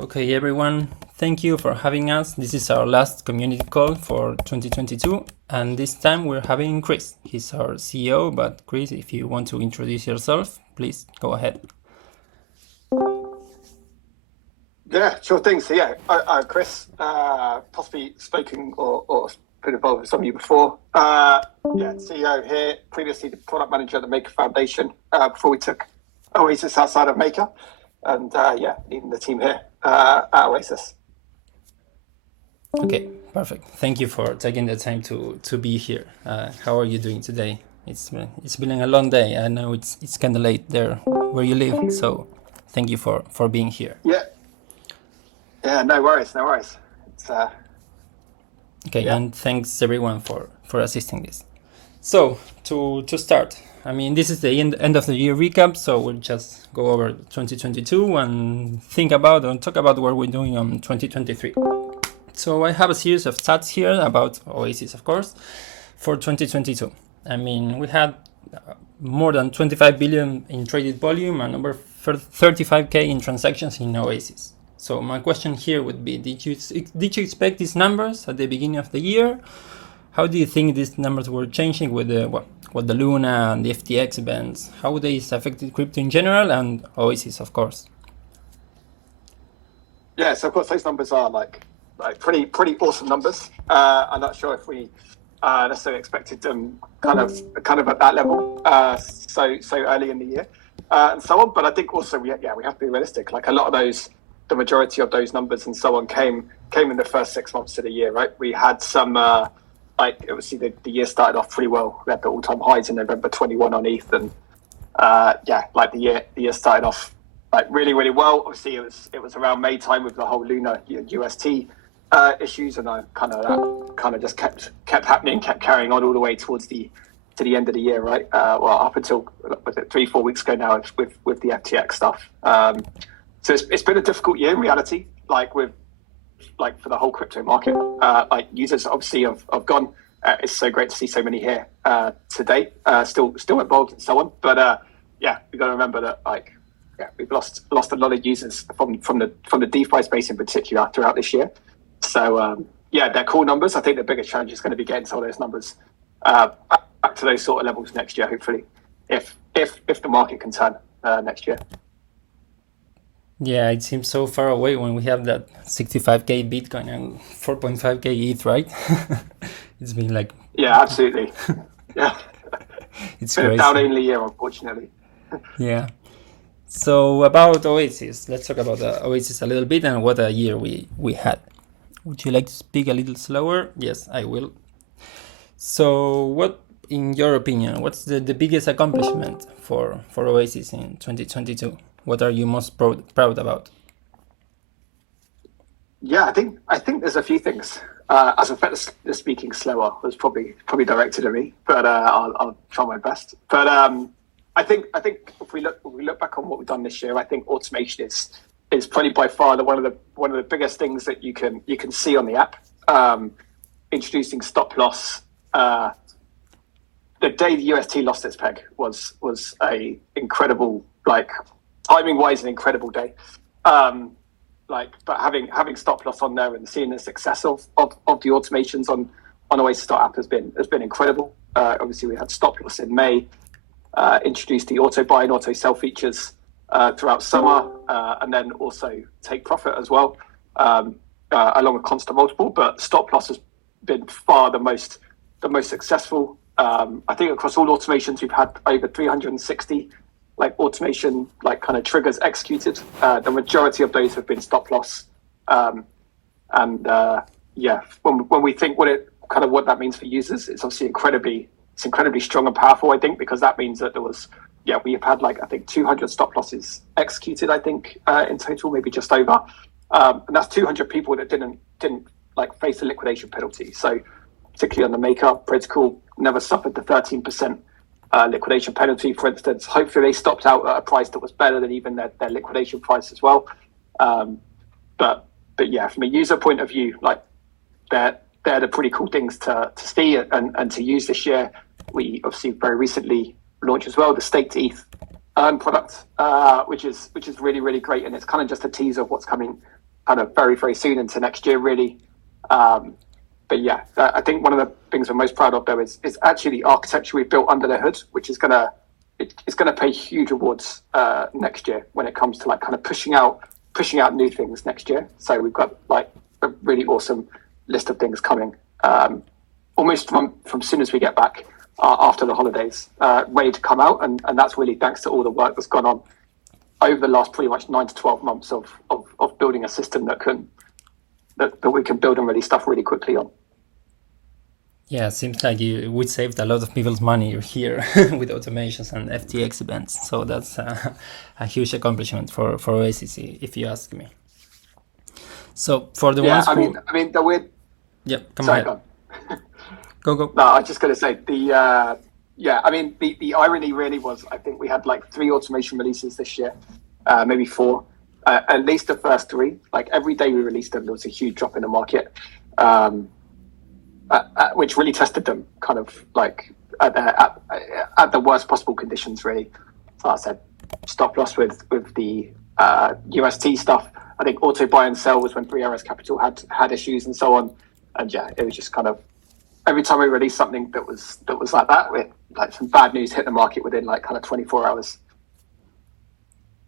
Okay, everyone, thank you for having us. This is our last community call for 2022, and this time we're having Chris. He's our CEO, but Chris, if you want to introduce yourself, please go ahead. Yeah, sure thing. So Chris, possibly spoken or been involved with some of you before. CEO here, previously the product manager at the Maker Foundation before we took Oasis outside of Maker, and leading the team here at Oasis. Okay, perfect. Thank you for taking the time to be here. How are you doing today? It's been a long day. I know it's kind of late there where you live, so thank you for being here. Yeah, no worries. It's Okay, and thanks everyone for assisting this. So to start, I mean, this is the end of the year recap, so we'll just go over 2022 and talk about what we're doing on 2023. So I have a series of stats here about Oasis, of course, for 2022. I mean, we had more than 25 billion in traded volume and over 35k in transactions in Oasis. So my question here would be, did you expect these numbers at the beginning of the year? How do you think these numbers were changing with the Luna and the FTX events? How they affected crypto in general and Oasis, of course? Yeah, so of course those numbers are like pretty awesome numbers. I'm not sure if we necessarily expected them kind of at that level so early in the year and so on. But I think also we have to be realistic. Like a lot of those, the majority of those numbers and so on came in the first 6 months of the year, right? We had some obviously the year started off pretty well. We had the all-time highs in November 21 on ETH, and the year started off like really well. Obviously it was around May time with the whole Luna UST issues, and that kind of just kept happening, kept carrying on all the way towards to the end of the year, right? Up until 3-4 weeks ago now with the FTX stuff. So it's been a difficult year in reality, for the whole crypto market. Users obviously have gone. It's so great to see so many here today, still involved and so on. But we've got to remember that we've lost a lot of users from the DeFi space in particular throughout this year. So they're cool numbers. I think the biggest challenge is going to be getting some of those numbers back to those sort of levels next year, hopefully, if the market can turn next year. Yeah, it seems so far away when we have that 65k Bitcoin and 4.5k ETH, right? It's been like... Yeah, absolutely. Yeah. It's been crazy. A down-only year, unfortunately. Yeah. So about Oasis, let's talk about Oasis a little bit and what a year we had. Would you like to speak a little slower? Yes, I will. So what, in your opinion, what's the biggest accomplishment for Oasis in 2022? What are you most proud about? Yeah, I think there's a few things. As a fact, the speaking slower was probably directed at me, but I'll try my best. But I think if we look back on what we've done this year, I think automation is probably by far one of the biggest things that you can see on the app. Introducing stop loss. The day the UST lost its peg was a incredible, timing wise, an incredible day. But having stop loss on there and seeing the success of the automations on Oasis app has been incredible. Obviously we had stop loss in May, introduced the auto buy and auto sell features throughout summer, and then also take profit as well, along with constant multiple. But stop loss has been far the most successful. I think across all automations we've had over 360 automation kind of triggers executed. The majority of those have been stop loss. When we think what that means for users, it's obviously incredibly strong and powerful, I think, because that means that we have had I think 200 stop losses executed, I think, in total, maybe just over. And that's 200 people that didn't face a liquidation penalty. So particularly on the Maker protocol, never suffered the 13% liquidation penalty, for instance. Hopefully they stopped out at a price that was better than even their liquidation price as well. But yeah, from a user point of view, they're the pretty cool things to see and to use this year. We obviously very recently launched as well the staked ETH earn product, which is really great, and it's kind of just a teaser of what's coming kind of very, very soon into next year, really. But yeah, I think one of the things we're most proud of, though, is actually the architecture we've built under the hood, which is it's gonna pay huge rewards next year when it comes to like kind of pushing out new things next year. So we've got like a really awesome list of things coming, almost from soon as we get back after the holidays, ready to come out, and that's really thanks to all the work that's gone on over the last pretty much 9 to 12 months of building a system that we can build and release stuff really quickly on. Yeah, it seems like we saved a lot of people's money here with automations and FTX events. So that's a huge accomplishment for Oasis, if you ask me. So for the ones who... I mean, the weird... Yeah, come Sorry, ahead. go. No, I was just going to say, the irony really was, I think we had like 3 automation releases this year, maybe 4. At least the first 3, like every day we released them, there was a huge drop in the market. Which really tested them kind of like at the worst possible conditions, really. So I said stop loss with the UST stuff. I think auto buy and sell was when 3RS Capital had issues and so on. And yeah, it was just kind of every time we released something that was like that, with like some bad news hit the market within like kind of 24 hours.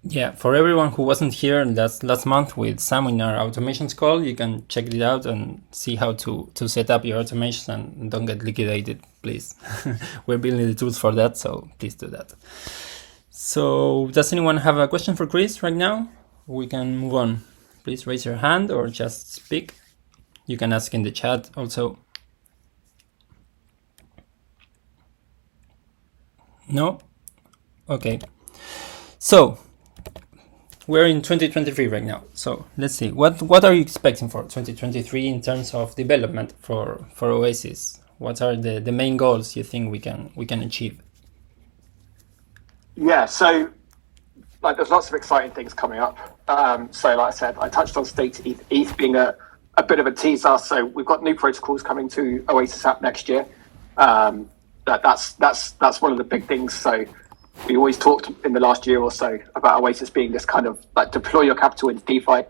Yeah, for everyone who wasn't here last month with Sam in our automations call, you can check it out and see how to set up your automation and don't get liquidated, please. We're building the tools for that, so please do that. So does anyone have a question for Chris right now? We can move on. Please raise your hand or just speak. You can ask in the chat also. No? Okay. So we're in 2023 right now. So let's see. What are you expecting for 2023 in terms of development for Oasis? What are the main goals you think we can achieve? Yeah, so like there's lots of exciting things coming up. So like I said, I touched on state ETH being a bit of a teaser. So we've got new protocols coming to Oasis app next year. That's one of the big things. So we always talked in the last year or so about Oasis being this kind of like deploy your capital into DeFi,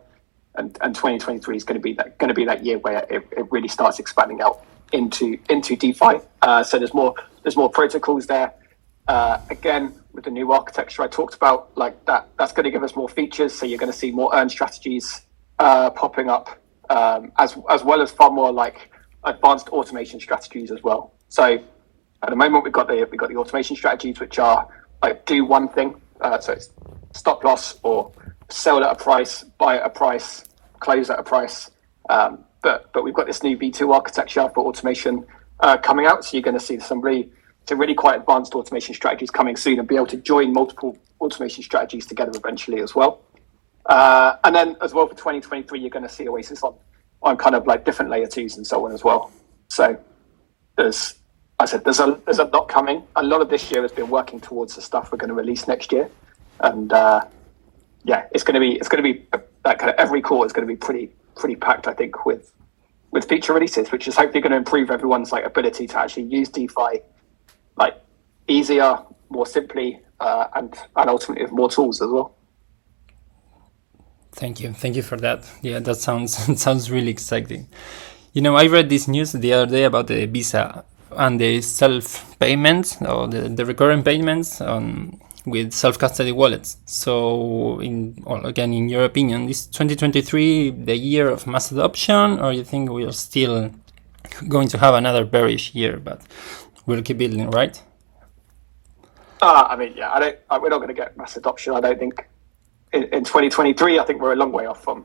and 2023 is going to be that year where it really starts expanding out into DeFi. So there's more protocols there. Again, with the new architecture I talked about, like that's going to give us more features. So you're going to see more earn strategies popping up, as well as far more like advanced automation strategies as well. So at the moment we've got the automation strategies, which are like do one thing. So it's stop loss or sell at a price, buy at a price, close at a price. But we've got this new V2 architecture for automation coming out. So you're going to see some really quite advanced automation strategies coming soon, and be able to join multiple automation strategies together eventually as well. And then as well for 2023, you're going to see Oasis on kind of like different layer 2s and so on as well. So there's a lot coming. A lot of this year has been working towards the stuff we're going to release next year, and it's going to be that kind of every quarter is going to be pretty packed, I think, with feature releases, which is hopefully going to improve everyone's like ability to actually use DeFi like easier, more simply, and ultimately with more tools as well. Thank you for that. Yeah, that sounds really exciting. You know, I read this news the other day about the Visa and the self-payments or the recurring payments with self-custody wallets. So, in your opinion, is 2023 the year of mass adoption, or you think we are still going to have another bearish year, but we'll keep building, right? I mean, yeah, we're not going to get mass adoption. I don't think in 2023. I think we're a long way off from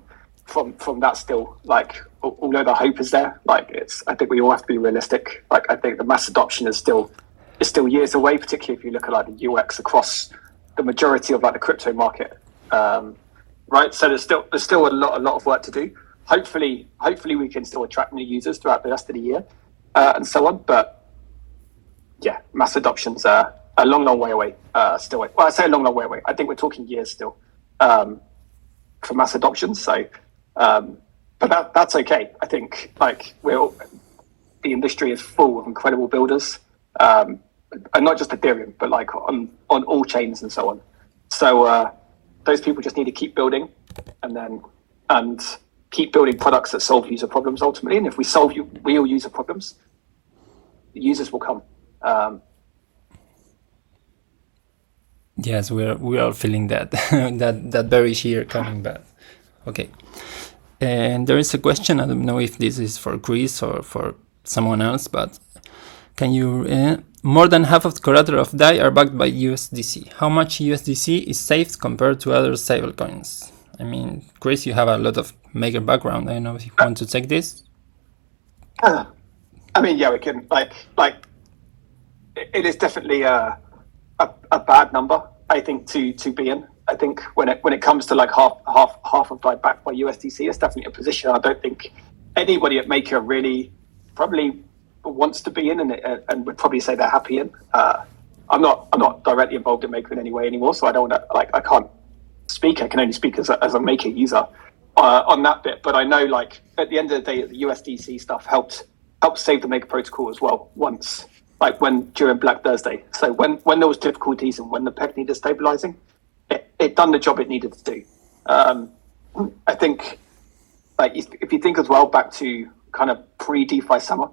that still. Like, although the hope is there, like I think we all have to be realistic. Like, I think the mass adoption is still years away, particularly if you look at like the UX across the majority of like the crypto market. Right. So there's still a lot of work to do. Hopefully we can still attract new users throughout the rest of the year, and so on. But yeah, mass adoption's a long way away. Still, well, I say a long way away. I think we're talking years still for mass adoption. So, but that's okay. I think like the industry is full of incredible builders, and not just Ethereum, but like on all chains and so on. So those people just need to keep building, and keep building products that solve user problems ultimately. And if we solve real user problems, the users will come. Yes, we are feeling that that bearish year coming back. Okay, and there is a question. I don't know if this is for Chris or for someone else, but can you? More than half of the collateral of DAI are backed by USDC. How much USDC is safe compared to other stablecoins? I mean, Chris, you have a lot of maker background. I don't know if you want to take this. I mean, yeah, we can like it is definitely a bad number, I think, to be in. I think when it comes to like half of DAI backed by USDC, it's definitely a position I don't think anybody at Maker really probably wants to be in, and would probably say they're happy in. I'm not directly involved in Maker in any way anymore, so I don't I can't speak. I can only speak as a Maker user on that bit. But I know, like, at the end of the day, the USDC stuff helped save the Maker protocol as well once, like during Black Thursday. So when there was difficulties and when the peg needed stabilizing, it done the job it needed to do. I think, like, if you think as well back to kind of pre-DeFi summer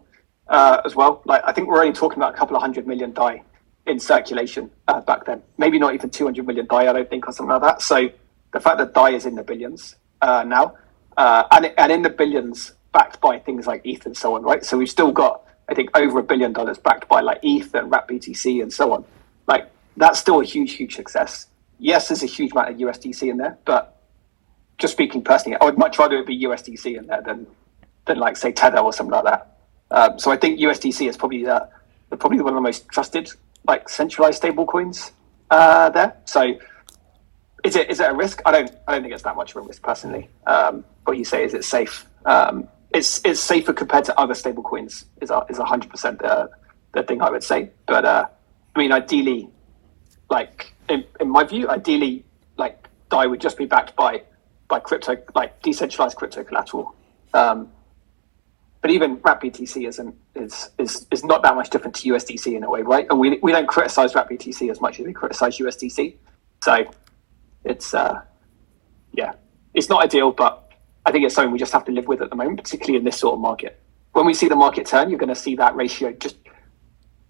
as well, like, I think we're only talking about a couple of 100 million DAI in circulation back then. Maybe not even 200 million DAI, I don't think, or something like that. So the fact that DAI is in the billions now, and in the billions backed by things like ETH and so on, right? So we've still got, I think, over $1 billion backed by like ETH and Wrap BTC and so on. Like, that's still a huge success. Yes, there's a huge amount of USDC in there, but just speaking personally, I would much rather it be USDC in there than like, say, Tether or something like that. So I think USDC is probably one of the most trusted, like, centralized stable coins there. So is it a risk? I don't think it's that much of a risk personally. What you say, is it safe? It's safer compared to other stable coins is 100% the thing I would say. But I mean, ideally, like, in my view, like, DAI would just be backed by crypto, like decentralized crypto collateral. But even Wrap BTC is not that much different to USDC in a way, right? And we don't criticize Wrap BTC as much as we criticize USDC. So it's it's not ideal, but I think it's something we just have to live with at the moment, particularly in this sort of market. When we see the market turn, you're going to see that ratio just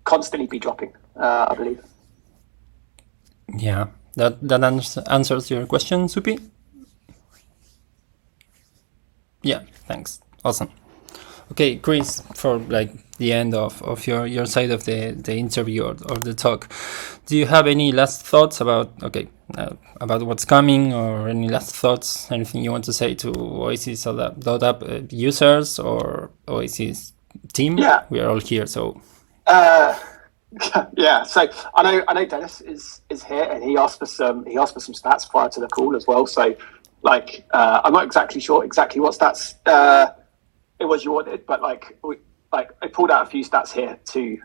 constantly be dropping, I believe. Yeah, that answers your question, Supi. Yeah, thanks. Awesome. Okay, Chris, for like the end of your side of the interview or the talk, do you have any last thoughts about what's coming, or any last thoughts, anything you want to say to Oasis or .app users or Oasis team? Yeah, we are all here, so. Yeah, so I know Dennis is here, and he asked for some stats prior to the call as well. So, like, I'm not exactly sure what stats it was you wanted, but I pulled out a few stats here to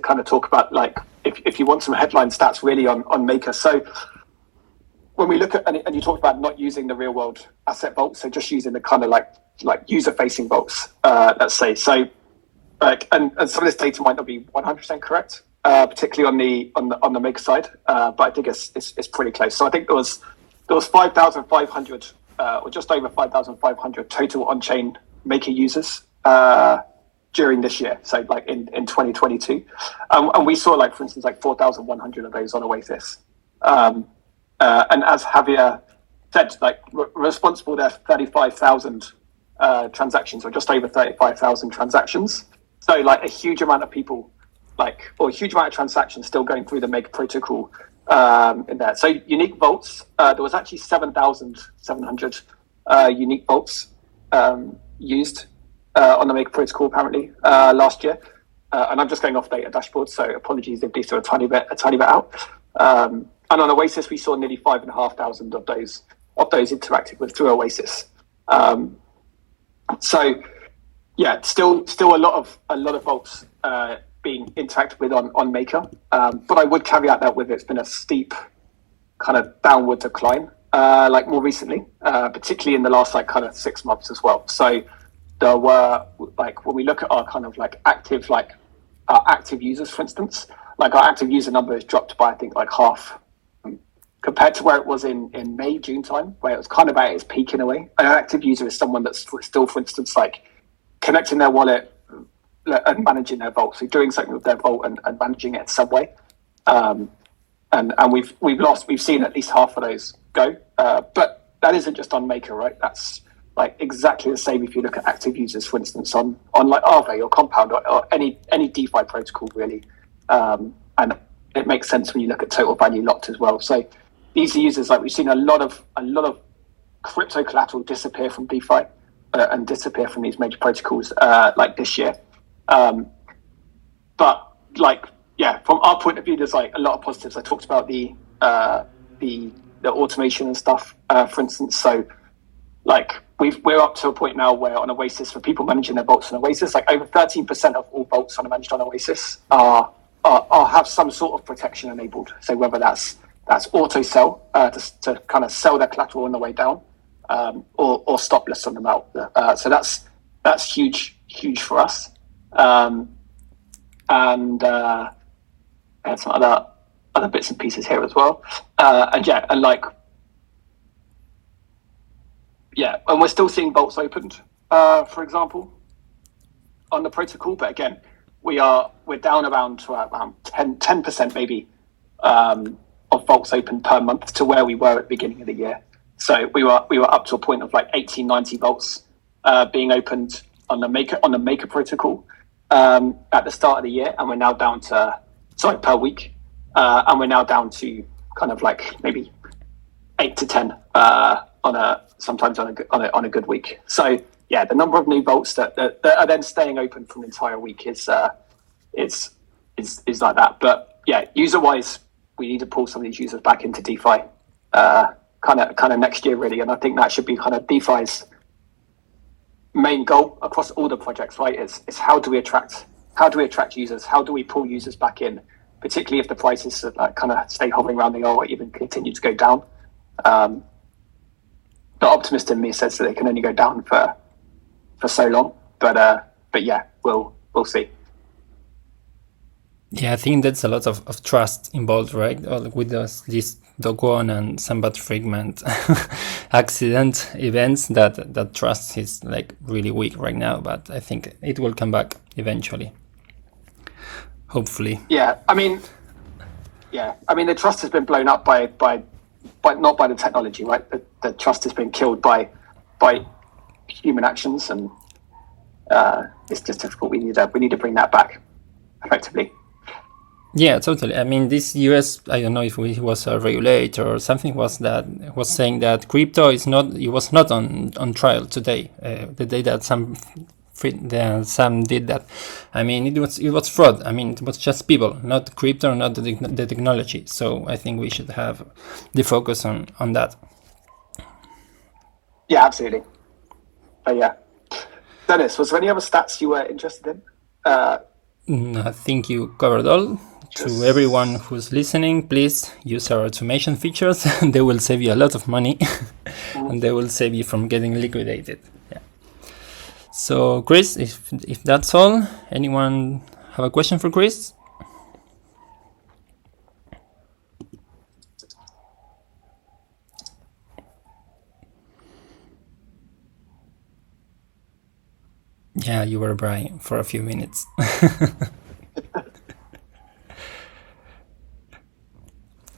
kind of talk about, like, if you want some headline stats really on Maker. So when we look at, and you talked about not using the real world asset vault, so just using the kind of like user facing vaults, let's say. So like, and some of this data might not be 100% correct, particularly on the Maker side, but I think it's pretty close. So I think there was 5,500 or just over 5,500 total on-chain Maker users during this year, so like in 2022, and we saw, like, for instance, like 4,100 of those on Oasis, and as Javier said, like, responsible there 35,000 transactions, or just over 35,000 transactions. So, like, a huge amount of people, or a huge amount of transactions still going through the Maker protocol in there. So unique vaults, there was actually 7,700 unique vaults used on the Maker protocol apparently last year, and I'm just going off data dashboard, so apologies if these are a tiny bit out. And on Oasis, we saw nearly 5,500 of those interacted with through Oasis. So yeah, still a lot of vaults being interacted with on Maker, but I would caveat that with it's been a steep kind of downward decline, like more recently, particularly in the last like kind of 6 months as well. So there were, like, when we look at our kind of like our active users, for instance, like our active user number has dropped by, I think, like half compared to where it was in May, June time, where it was kind of at its peak in a way. An active user is someone that's still, for instance, like connecting their wallet and managing their vault, so doing something with their vault and managing it in some way. And we've seen at least half of those go, but that isn't just on Maker, right? That's like exactly the same if you look at active users, for instance, on like Aave or Compound or any DeFi protocol really, and it makes sense when you look at total value locked as well. So these users, like we've seen a lot of crypto collateral disappear from DeFi and disappear from these major protocols like this year. But like, yeah, from our point of view, there's like a lot of positives. I talked about the automation and stuff, for instance. So like we're up to a point now where on Oasis, for people managing their vaults on Oasis, like over 13% of all vaults managed on Oasis have some sort of protection enabled. So whether that's auto sell to kind of sell their collateral on the way down, or stop lists on them out. So that's huge for us. And some other bits and pieces here as well. And we're still seeing vaults opened, for example, on the protocol. But again, we're down around 10% maybe of vaults open per month to where we were at the beginning of the year. So we were up to a point of like 80, 90 vaults being opened on the Maker protocol at the start of the year, and we're now down to per week, and we're now down to kind of like maybe 8 to 10 sometimes on a good week. So yeah, the number of new vaults that are then staying open for an entire week is like that. But yeah, user wise, we need to pull some of these users back into DeFi kind of next year really, and I think that should be kind of DeFi's main goal across all the projects, right? It's how do we attract users? How do we pull users back in, particularly if the prices kind of stay hovering around the or even continue to go down? The optimist in me says that they can only go down for so long, but yeah, we'll see. Yeah, I think that's a lot of trust involved, right? With this Dog and Sambat Fragment accident events, that trust is like really weak right now, but I think it will come back eventually. Hopefully. Yeah, I mean the trust has been blown up by not by the technology, right? The trust has been killed by human actions, and it's just difficult. We need to bring that back effectively. Yeah, totally. I mean, this US, I don't know if it was a regulator or something, was saying that crypto was not on trial today, the day that some did that. I mean, it was fraud. I mean, it was just people, not crypto, not the technology. So I think we should have the focus on that. Yeah, absolutely. But yeah, Dennis, was there any other stats you were interested in? I think you covered all. To everyone who's listening, please use our automation features. They will save you a lot of money and they will save you from getting liquidated. Yeah. So Chris, if that's all, anyone have a question for Chris? Yeah, you were Brian for a few minutes.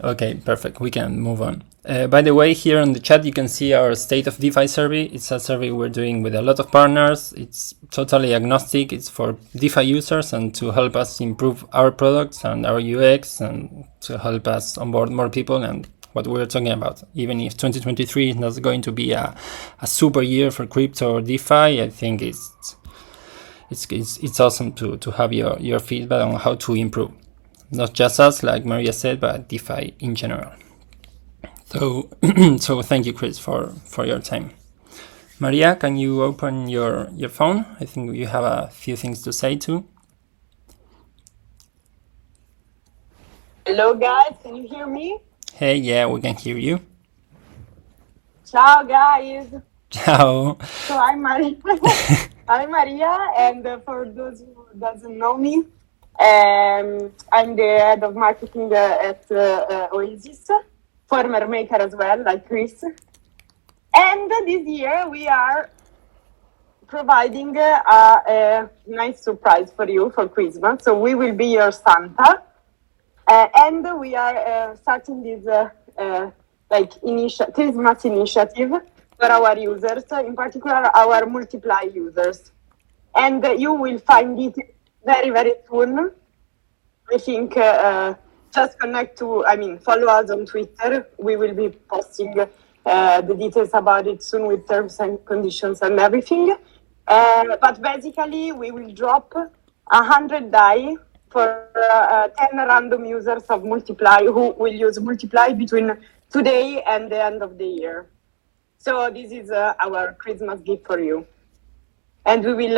Okay, perfect. We can move on. By the way, here on the chat, you can see our State of DeFi survey. It's a survey we're doing with a lot of partners. It's totally agnostic. It's for DeFi users and to help us improve our products and our UX and to help us onboard more people and what we're talking about. Even if 2023 is not going to be a super year for crypto or DeFi, I think it's awesome to have your feedback on how to improve. Not just us, like Maria said, but DeFi in general. So, so thank you, Chris, for your time. Maria, can you open your phone? I think you have a few things to say too. Hello, guys. Can you hear me? Hey, yeah, we can hear you. Ciao, guys. Ciao. So I'm Maria. I'm Maria, and for those who doesn't know me, I'm the head of marketing at Oasis. former maker as well, like Chris. And this year we are providing a nice surprise for you for Christmas. So we will be your Santa, and we are starting this Christmas initiative for our users, in particular our multiply users. And you will find it very, very soon. I think just follow us on Twitter. We will be posting the details about it soon with terms and conditions and everything. But basically, we will drop 100 die for 10 random users of Multiply who will use Multiply between today and the end of the year. So this is our Christmas gift for you. And we will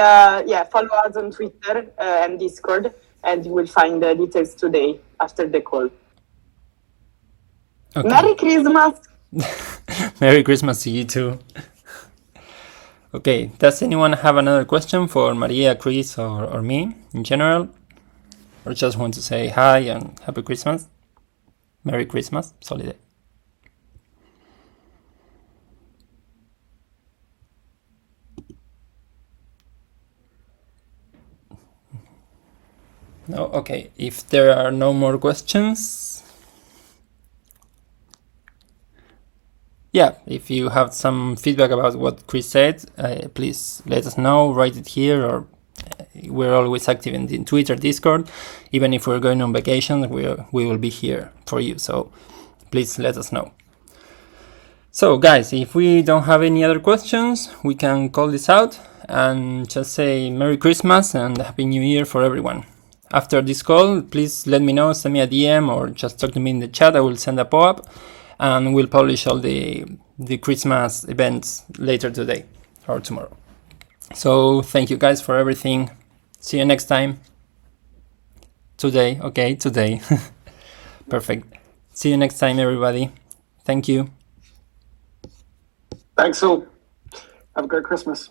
follow us on Twitter and Discord, and you will find the details today after the call. Okay. Merry Christmas! Merry Christmas to you too. Okay, does anyone have another question for Maria, Chris, or me in general? Or just want to say hi and Happy Christmas? Merry Christmas, Soliday. No, okay, if there are no more questions, yeah, if you have some feedback about what Chris said, please let us know, write it here, or we're always active in Twitter, Discord. Even if we're going on vacation, we will be here for you, so please let us know. So guys, if we don't have any other questions, we can call this out and just say Merry Christmas and Happy New Year for everyone. After this call, please let me know, send me a DM or just talk to me in the chat. I will send a pop-up and we'll publish all the Christmas events later today or tomorrow. So thank you guys for everything. See you next time. Today, okay, today. Perfect. See you next time, everybody. Thank you. Thanks all. Have a great Christmas.